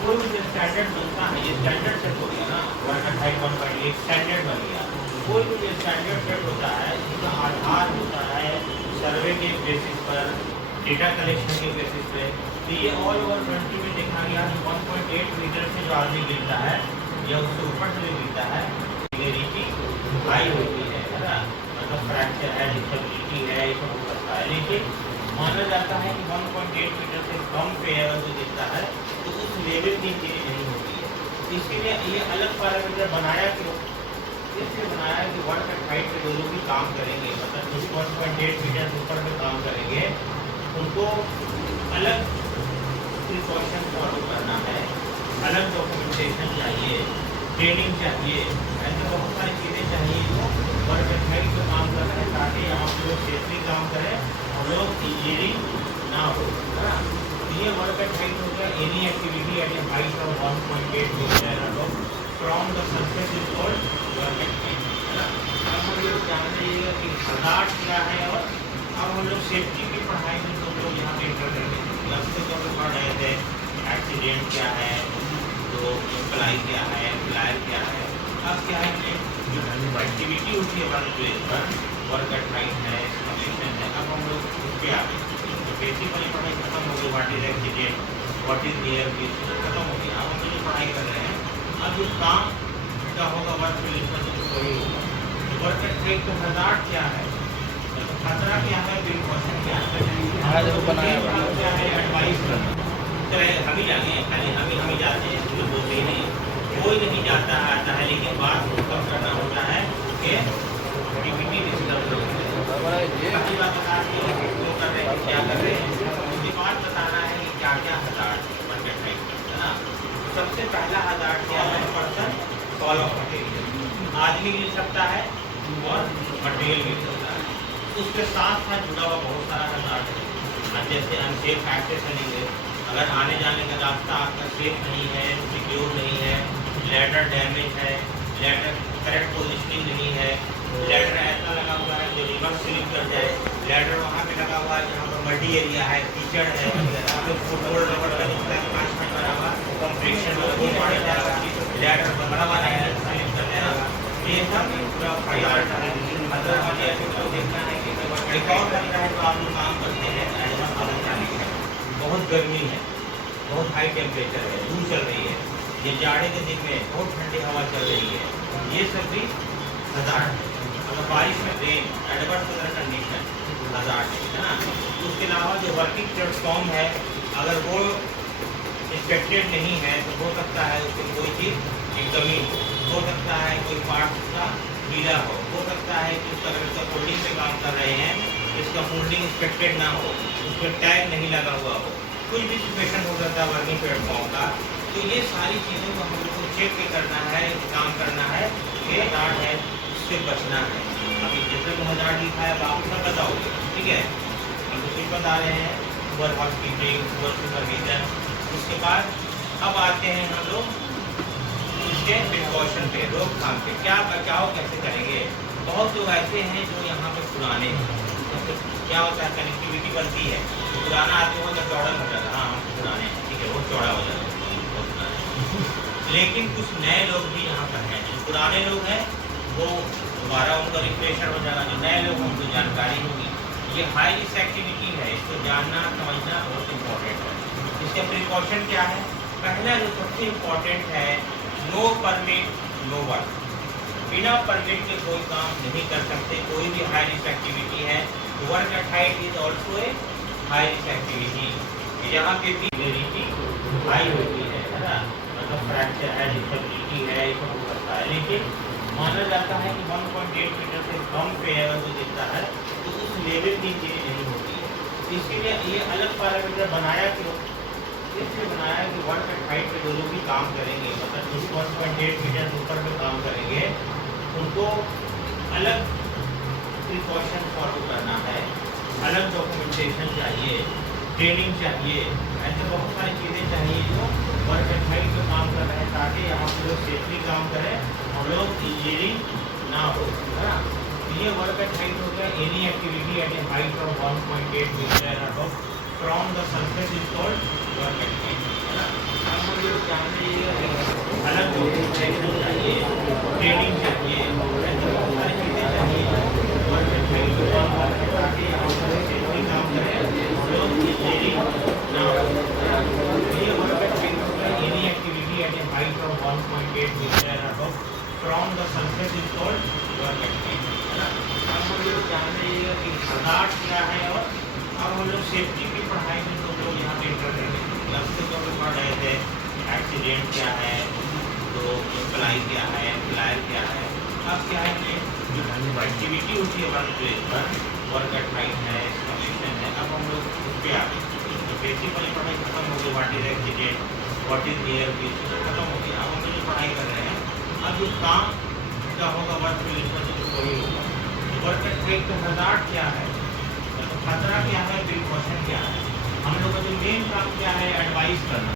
कोई भी जो स्टैंडर्ड बनता है, ये स्टैंडर्ड सेट हो गया ना, 1.8 स्टैंडर्ड बन गया। कोई भी जो स्टैंडर्ड सेट होता है, इसका आधार होता है सर्वे के बेसिस पर, डेटा कलेक्शन के बेसिस पे। तो ये ऑल ओवर कंट्री में देखा गया कि 1.8 मीटर से जो आदमी गिरता है या उससे ऊपर से गिरता है, सिवियरिटी हाई होती है ना, मतलब फ्रैक्चर है, डिसेबिलिटी है, ये सब हो सकता है। लेकिन माना जाता है कि 1.8 मीटर से कम पे अगर जो गिरता है तो उस लेवल की चीज़ नहीं होती है। इसके लिए ये अलग पैरामीटर बनाया क्यों? इसलिए बनाया कि वर्क एट हाइट के लोग भी काम करेंगे, मतलब जो 1.8 मीटर से ऊपर में काम करेंगे उनको अलग प्रिकॉशन फॉलो करना है, अलग डॉक्यूमेंटेशन चाहिए, ट्रेनिंग चाहिए, ऐसे बहुत सारी चीज़ें चाहिए जो वर्क एट हाइट पे काम कर रहे हैं, ताकि यहाँ पे लोग सेफली काम करें और लोग इंजीनियरिंग ना हो, है ना। तो ये वर्क एट हाइट हो गया, any activity at a height of 1.8 metre from the surface is called work at height, है ना। अब हम लोग जान लीजिएगा कि हज़ार्ड क्या है, और अब हम लोग सेफ्टी की पढ़ाई में तो लोग यहाँ पे इंटर करेंगे। अब तक हम लोग पढ़ रहे थे एक्सीडेंट क्या है, तो एम्प्लाई क्या है, एम्प्लायर क्या है। अब क्या है कि जो एक्टिविटी होती है वर्क प्लेस पर, वर्क एट हाइट है, कमीशन है, अब हम लोग उस पर आ गए। तो बेसिक वाली पढ़ाई खत्म हो गई, what is accident, what is near miss, खत्म हो गया। अब हम लोग पढ़ाई कर रहे हैं, अब जो काम का होगा वर्क प्लेस पर तो वही होगा। तो वर्क एट हाइट का हज़ार्ड क्या है, तो खतरा क्या है, प्रिकॉशन क्या है, क्या है, एडवाइस करना। तो हम ही जाने हैं, खाली हम ही जाते हैं, जो बोलते ही नहीं, कोई नहीं जाता आता है। लेकिन बात कब करना होता है कि एक्टिविटी डिस्कस बात बता रहे हैं, क्यों कर रहे हैं, क्या कर रहे हैं, उसके बाद बताना है कि क्या क्या हज़ार्ड वर्क एट हाइट है ना। सबसे पहला हज़ार्ड क्या है, पर्सन फॉलो मटेरियल, आदमी मिल सकता है और मटेरियल मिल सकता है। उसके साथ साथ जुड़ा हुआ बहुत सारा हज़ार्ड है, जैसे अनसेफ एक्सेस नहीं है, अगर आने जाने का रास्ता आपका सेफ नहीं है, सिक्योर नहीं है, लैडर डैमेज है, लैडर करेक्ट पोजिशनिंग नहीं है, लैडर ऐसा लगा हुआ है जो रिवर्स स्लिप कर जाए, लैडर वहाँ पे लगा हुआ है जहाँ पर मल्टी एरिया है, कीचड़ है, वहाँ पे फुटबॉल रबड़ का निकला है, 5 मिनट बना हुआ कॉम्प्रेक्शन नहीं पड़ जाएगा, लैडर बना हुआ नहीं है, स्लिप कर जाएगा। ये सब पूरा फाइल है। मतलब मुझे ऐसे देखना है कि एक और बनता है तो आप लोग काम करते हैं, बहुत गर्मी है, बहुत हाई टेम्परेचर है, लू चल रही है, ये जाड़े के दिन में बहुत ठंडी हवा चल रही है, ये सब भी हज़ार्ड है। अगर बारिश में rain, adverse weather condition hazard है ना। उसके अलावा जो वर्किंग प्लेटफॉर्म है, अगर वो इंस्पेक्टेड नहीं है तो हो सकता है उसमें कोई चीज़ की कमी हो सकता है, कोई पार्ट उसका गीला हो सकता है कि उसका अगर उसका फोल्डिंग पे काम कर रहे हैं, इसका फोल्डिंग इंस्पेक्टेड ना हो, उस पर टैग नहीं लगा हुआ हो, कोई भी सिचुएशन हो सकता है वर्किंग प्लेटफॉर्म का। तो ये सारी चीज़ों को हम लोग को चेक भी करना है, काम करना है, ये हज़ार्ड है, उससे बचना है। अभी जैसे को हज़ार्ड लिखा है, अब आप सब बताओगे, ठीक है। हम उसी बता रहे हैं, ओवर हाउसकीपिंग, ओवर सुपरविजन। उसके बाद अब आते हैं हम लोग इसके प्रिकॉशन पे, रोकथाम पे, क्या बचाव कैसे करेंगे। बहुत लोग ऐसे हैं जो यहाँ पे पुराने हैं, तो क्या होता है कनेक्टिविटी बनती है, पुराना आदमी हो तो चौड़ा हो जाता है, हाँ हम पुराने हैं, ठीक है, वो चौड़ा हो जाता है। लेकिन कुछ नए लोग भी यहाँ पर हैं, जो पुराने लोग हैं वो दोबारा उनका रिफ्रेशर हो जाएगा, जो नए लोग उनको जानकारी होगी। ये हाई रिस्क एक्टिविटी है, इसको जानना समझना बहुत इम्पोर्टेंट है। इसके प्रिकॉशन क्या है, पहला जो सबसे इम्पोर्टेंट है, नो परमिट नो वर्क, बिना परमिट के कोई काम नहीं कर सकते। कोई भी हाई रिस्क एक्टिविटी है, work at height is also a high risk activity. यहाँ पे भी सिवियरिटी हाई होती है ना, मतलब फ्रैक्चर है, डिसेबिलिटी है, ये सब हो सकता है। लेकिन माना जाता है कि 1.8 मीटर से कम पे अगर जो गिरता है तो उस लेवल की चीज़ नहीं होती है। इसके लिए ये अलग पैरामीटर बनाया क्यों? इसलिए बनाया कि वर्क एट हाइट पे जो लोग भी काम करेंगे, मतलब जो 1.8 मीटर से ऊपर पे काम करेंगे उनको अलग प्रिकॉशन फॉलो करना है, अलग डॉक्यूमेंटेशन चाहिए, ट्रेनिंग चाहिए, ऐसे बहुत सारी चीज़ें चाहिए जो वर्क एट हाइट पे काम कर रहे हैं, ताकि यहाँ पे लोग सेफली काम करें और लोग इंजीनियरिंग ना हो, है ना। तो ये वर्क एट हाइट हो गया, any activity at a height of 1.8 metre from the surface is called work at height, है ना। अब हम लोग चाहते हैं अलग जो चाहिए, ट्रेनिंग चाहिए, ऐसे बहुत सारी चीज़ें चाहिए। वर्क एट हाइट ताकि सेफ्टी काम करें, लोग की ट्रेनिंग ना हो। ये वर्क एट हाइट होगा, any activity at a height of 1.8 metre and above from the surface is called work at height, है ना। अब हम लोग जानते हैं कि हज़ार्ड क्या है, और अब हम लोग सेफ्टी की पढ़ाई में तो लोग यहाँ पे कर रहे हैं, लगते तो हम पढ़ रहे थे एक्सीडेंट क्या है, तो इम्प्लाई क्या है, एम्प्लायर क्या है। अब क्या है कि जो एक्टिविटी होती है वर्क प्लेस पर, वर्क एट हाइट है, एक्सकवेशन है, अब हम लोग उस पर आ गए। तो बेसिक वाली पढ़ाई खत्म हो गई, what is accident, what is air piece, तो खत्म हो गई। अब हम लोग जो पढ़ाई कर रहे हैं, अब जो काम का होगा वर्क प्लेस पर, तो वही होगा। वर्क एट हाइट का हज़ार्ड क्या है, तो खतरा क्या है, प्रिकॉशन क्या है। हम लोग का जो मेन काम क्या है, एडवाइस करना।